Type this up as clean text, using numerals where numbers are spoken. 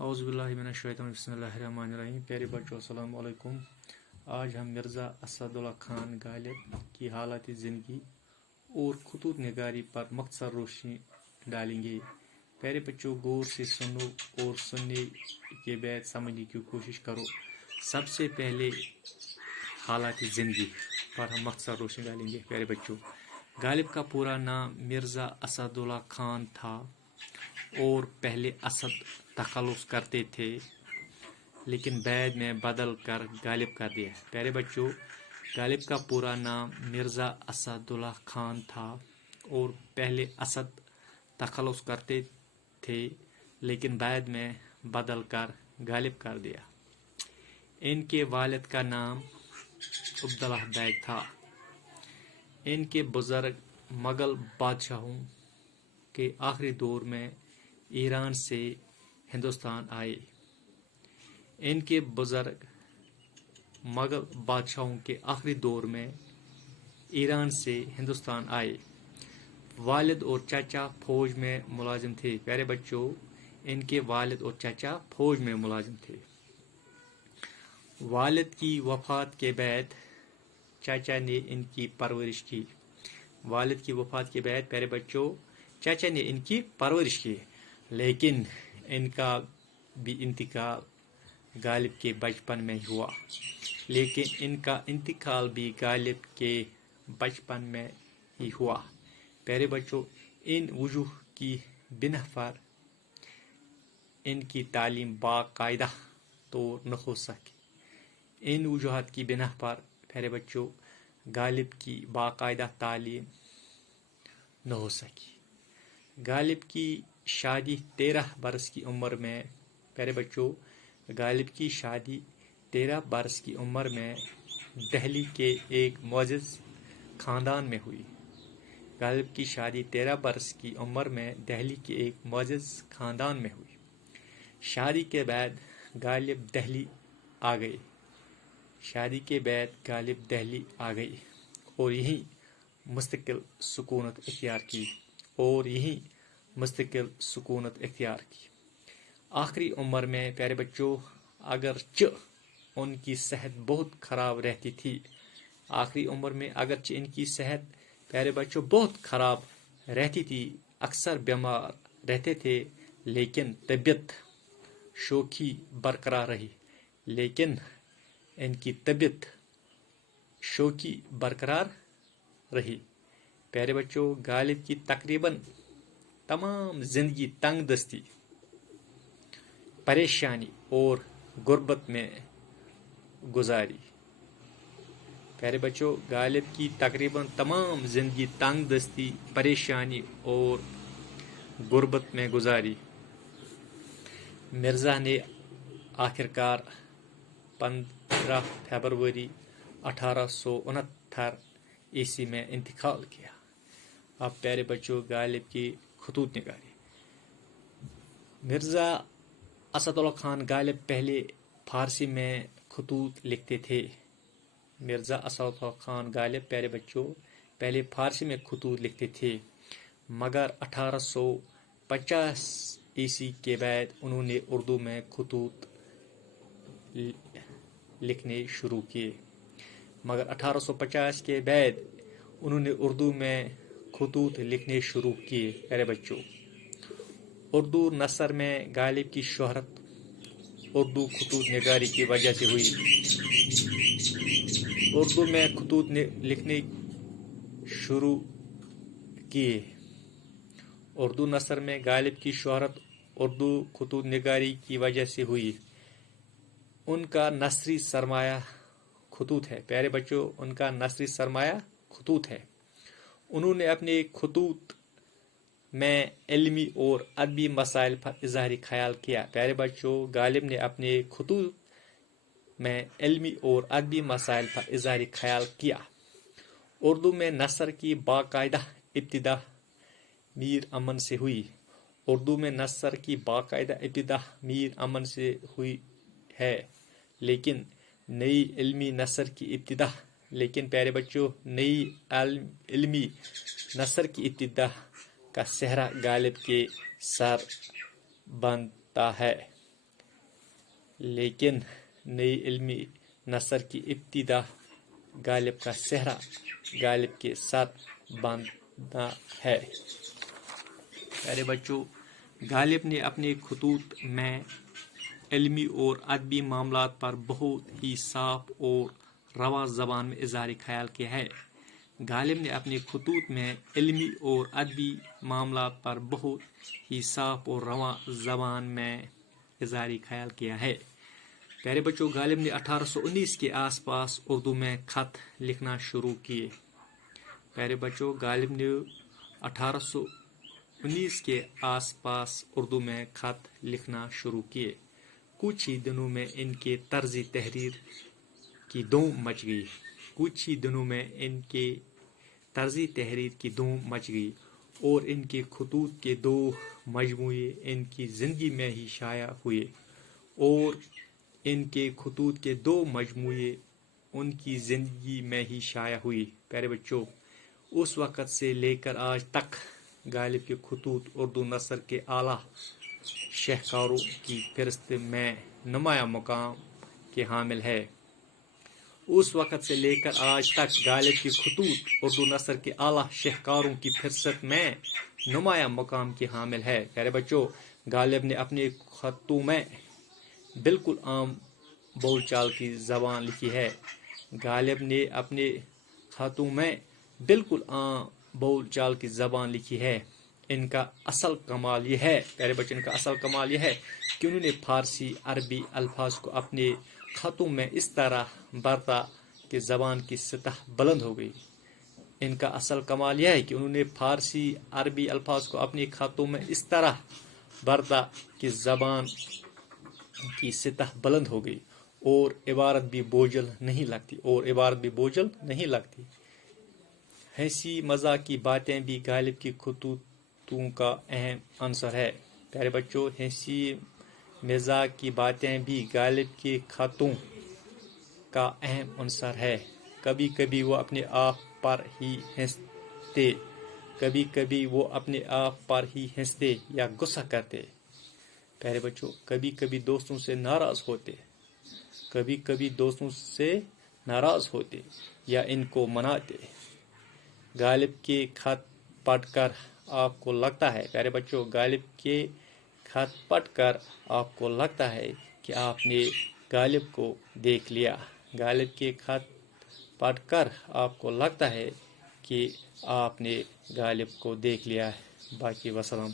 اعوذ باللہ من الشیطان بسم اللہ الرحمن الرحیم. پیارے بچوں السلام علیکم. آج ہم مرزا اسد اللہ خان غالب کی حالات زندگی اور خطوط نگاری پر مختصر روشنی ڈالیں گے. پیارے بچوں غور سے سنو اور سننے کے بعد سمجھنے کی کوشش کرو. سب سے پہلے حالات زندگی پر ہم مختصر روشنی ڈالیں گے. پیارے بچوں غالب کا پورا نام مرزا اسد اللہ خان تھا اور پہلے اسد تخلص کرتے تھے لیکن بعد میں بدل کر غالب کر دیا. پیارے بچوں غالب کا پورا نام مرزا اسد اللہ خان تھا اور پہلے اسد تخلص کرتے تھے لیکن بعد میں بدل کر غالب کر دیا. ان کے والد کا نام عبداللہ بیگ تھا. ان کے بزرگ مغل بادشاہوں کے آخری دور میں ایران سے ہندوستان آئے. ان کے بزرگ مغل بادشاہوں کے آخری دور میں ایران سے ہندوستان آئے. والد اور چچا فوج میں ملازم تھے. پیارے بچوں ان کے والد اور چچا فوج میں ملازم تھے. والد کی وفات کے بعد چچا نے ان کی پرورش کی. والد کی وفات کے بعد پیارے بچوں چچا نے ان کی پرورش کی لیکن ان کا بھی انتقال غالب کے بچپن میں ہوا. ہی ہوا. پیارے بچوں ان وجوہ کی بنا پر ان کی تعلیم باقاعدہ طور نہ ہو سکی. ان وجوہات کی بنا پر پیارے بچوں غالب کی باقاعدہ تعلیم نہ ہو سکی. غالب کی شادی 13 برس کی عمر میں پیارے بچوں غالب کی شادی 13 برس کی عمر میں دہلی کے ایک معزز خاندان میں ہوئی. غالب کی شادی 13 برس کی عمر میں دہلی کے ایک معزز خاندان میں ہوئی. شادی کے بعد غالب دہلی آ گئے. اور یہیں مستقل سکونت اختیار کی. آخری عمر میں پیارے بچوں اگرچہ ان کی صحت بہت خراب رہتی تھی. آخری عمر میں اگرچہ ان کی صحت پیارے بچوں بہت خراب رہتی تھی، اکثر بیمار رہتے تھے لیکن طبیعت شوخی برقرار رہی. پیارے بچوں غالب کی تقریباً تمام زندگی تنگ دستی، پریشانی اور غربت میں گزاری. پیارے بچوں غالب کی تقریباً تمام زندگی تنگ دستی، پریشانی اور غربت میں گزاری. مرزا نے آخرکار 15 فروری 1869 عیسوی میں انتقال کیا. اب پیارے بچوں غالب کی خطوط نگاری. مرزا اسد اللہ خان غالب پہلے فارسی میں خطوط لکھتے تھے. مرزا اسد اللہ خان غالب پیارے بچوں پہلے فارسی میں خطوط لکھتے تھے مگر 1850 عیسوی کے بعد انہوں نے اردو میں خطوط لکھنے شروع کیے. پیارے بچوں اردو نثر میں غالب کی شہرت اردو خطوط نگاری کی وجہ سے ہوئی. اردو میں خطوط لکھنے شروع کیے. اردو نثر میں غالب کی شہرت اردو خطوط نگاری کی وجہ سے ہوئی. ان کا نثری سرمایہ خطوط ہے. پیارے بچوں ان کا نثری سرمایہ خطوط ہے. انہوں نے اپنے خطوط میں علمی اور ادبی مسائل پر اظہار خیال کیا. پیارے بچوں غالب نے اپنے خطوط میں علمی اور ادبی مسائل پر اظہار خیال کیا. اردو میں نثر کی باقاعدہ ابتدا میر امن سے ہوئی. ہے لیکن نئی علمی نثر کی ابتدا کا صحرا غالب کے سر بنتا ہے. لیکن نئی علمی نثر کی ابتدا غالب کا صحرا غالب کے ساتھ باندھنا ہے۔ پیارے بچوں، غالب نے اپنے خطوط میں علمی اور ادبی معاملات پر بہت ہی صاف اور رواں زبان میں اظہار خیال کیا ہے۔ غالب نے اپنے خطوط میں علمی اور ادبی معاملات پر بہت ہی صاف اور رواں زبان میں اظہار خیال کیا ہے۔ پیارے بچوں، غالب نے 1819 کے آس پاس اردو میں خط لکھنا شروع کیے۔ پیارے بچوں، غالب نے 1819 کے آس پاس اردو میں خط لکھنا شروع کیے۔ کچھ ہی دنوں میں ان کے طرز تحریر کی دھوم مچ گئی۔ کچھ ہی دنوں میں ان کے طرز تحریر کی دھوم مچ گئی اور ان کے خطوط کے دو مجموعے ان کی زندگی میں ہی شائع ہوئے اور ان کے خطوط کے دو مجموعے ان کی زندگی میں ہی شائع ہوئی۔ پیارے بچوں، اس وقت سے لے کر آج تک غالب کے خطوط اردو نثر کے اعلیٰ شاہکاروں کی فہرست میں نمایاں مقام کے حامل ہے۔ اس وقت سے لے کر آج تک غالب کے خطوط اردو نثر کے اعلیٰ شاہکاروں کی فہرست میں نمایاں مقام کے حامل ہے۔ پیارے بچوں، غالب نے اپنے خطوں میں بالکل عام بول چال کی زبان لکھی ہے۔ غالب نے اپنے خطوں میں بالکل عام بول چال کی زبان لکھی ہے۔ ان کا اصل کمال یہ ہے، پیارے بچوں، ان کا اصل کمال یہ ہے کہ انہوں نے فارسی عربی الفاظ کو اپنے خطوں میں اس طرح برتا کہ زبان کی سطح بلند ہو گئی۔ ان کا اصل کمال یہ ہے کہ انہوں نے فارسی عربی الفاظ کو اپنے خطوں میں اس طرح برتا کہ زبان کی سطح بلند ہو گئی اور عبارت بھی بوجھل نہیں لگتی۔ ہنسی مذاق کی باتیں بھی غالب کی خطوطوں کا اہم عنصر ہے۔ پیارے بچوں، ہنسی مذاق کی باتیں بھی غالب کے خطوں کا اہم عنصر ہے۔ کبھی کبھی وہ اپنے آپ پر ہی ہنستے یا غصہ کرتے۔ پیارے بچوں، کبھی کبھی دوستوں سے ناراض ہوتے یا ان کو مناتے۔ غالب کے خط پڑھ کر آپ کو لگتا ہے، پیارے بچوں، غالب کے خط پڑھ کر آپ کو لگتا ہے کہ آپ نے غالب کو دیکھ لیا۔ غالب کے خط پڑھ کر آپ کو لگتا ہے کہ آپ نے غالب کو دیکھ لیا ہے۔ باقی وسلام۔